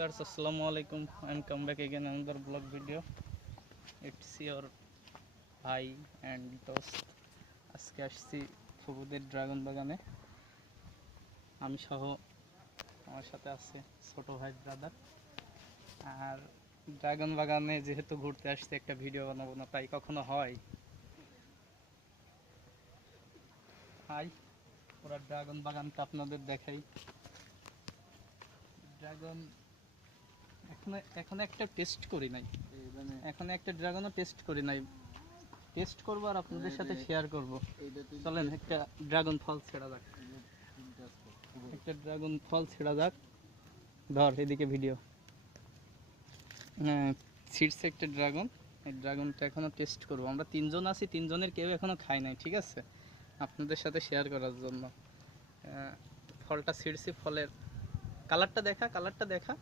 viewers, assalamu alaikum and come back again another vlog video. It's your ভাই and dost. আজকে আসছি ফুবুদের dragon বাগানে। আমি সহ আমার সাথে আছে ছোট ভাই ব্রাদার। আর ড্রাগন বাগানে যেহেতু ঘুরতে আসছি একটা ভিডিও বানাবো না তাই কখনো হয়। হাই, পুরো ড্রাগন বাগানটা আপনাদের দেখাই। ড্রাগন এখন একটা টেস্ট করি নাই, এখন একটা ড্রাগনও টেস্ট করি নাই। টেস্ট করবো আর আপনাদের সাথে শেয়ার করব। চলেন একটা ড্রাগন ফল ছেড়া যাক, একটা ড্রাগন ফল ছেড়া যাক। ধর এদিকে ভিডিও। হ্যাঁ, ছিটছে একটা ড্রাগন। এই ড্রাগনটা এখনো টেস্ট করবো। আমরা তিনজন আছি, তিনজনের কেউ এখনো খায় নাই, ঠিক আছে, আপনাদের সাথে শেয়ার করার জন্য। ফলটা ছিঁড়ছি, ফলের কালারটা দেখা, কালারটা দেখা।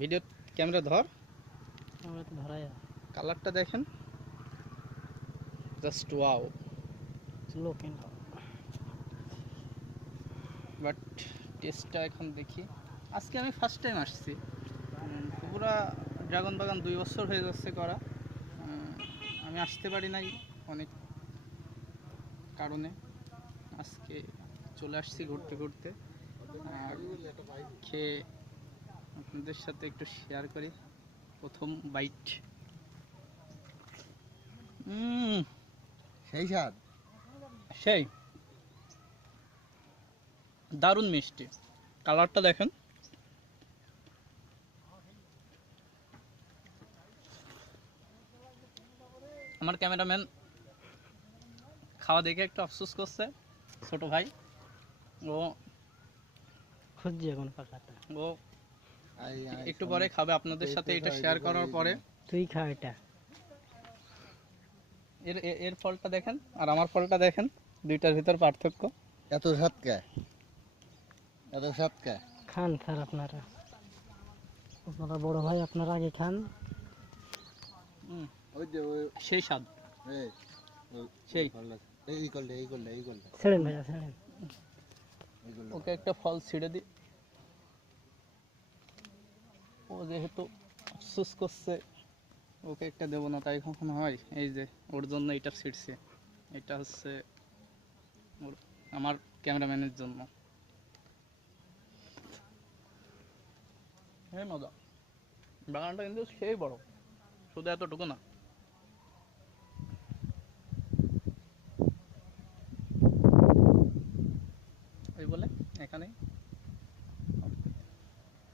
ভিডিও ক্যামেরা ধর, কালারটা দেখেন, জাস্ট ওয়াও। বাট টেস্টটা এখন দেখি। আজকে আমি ফার্স্ট টাইম আসছি। পুরা ড্রাগন বাগান 2 বছর হয়ে যাচ্ছে করা। আমি আসতে পারি নাই অনেক কারণে। আজকে চলে আসছি ঘুরতে ঘুরতে, আর খেয়ে আপনাদের সাথে একটু শেয়ার করি। প্রথম বাইট, সেই স্বাদ, সেই দারুণ মিষ্টি। কালারটা দেখেন, আমার ক্যামেরাম্যান খাওয়া দেখে একটু আফসোস করছে, ছোট ভাই। ও খুঁজছি এখন পাকাটা। ও একটু পরে খাবে আপনাদের সাথে এটা শেয়ার করার পরে। তুই খা এটা। এর ফলটা দেখেন আর আমার ফলটা দেখেন, দুইটার ভিতর পার্থক্য। এত স্বাদ কে, এত স্বাদ কে? খান স্যার, আপনারা বড় ভাই, আপনারা আগে খান। ওই যে সেই স্বাদ, সেই। ছেড়েন ভাইয়া, ছেড়েন। ওকে একটা ফল ছিঁড়ে দিই। ও যেহেতু আফসোস করছে, ওকে একটা দেবো না তাই কখনো হয়? এই যে ওর জন্য এটা ছিঁড়ছে, এটা হচ্ছে আমার ক্যামেরাম্যানের জন্য। হ্যাঁ মজা, বাগানটা কিন্তু সেই বড়, শুধু এতটুকু না।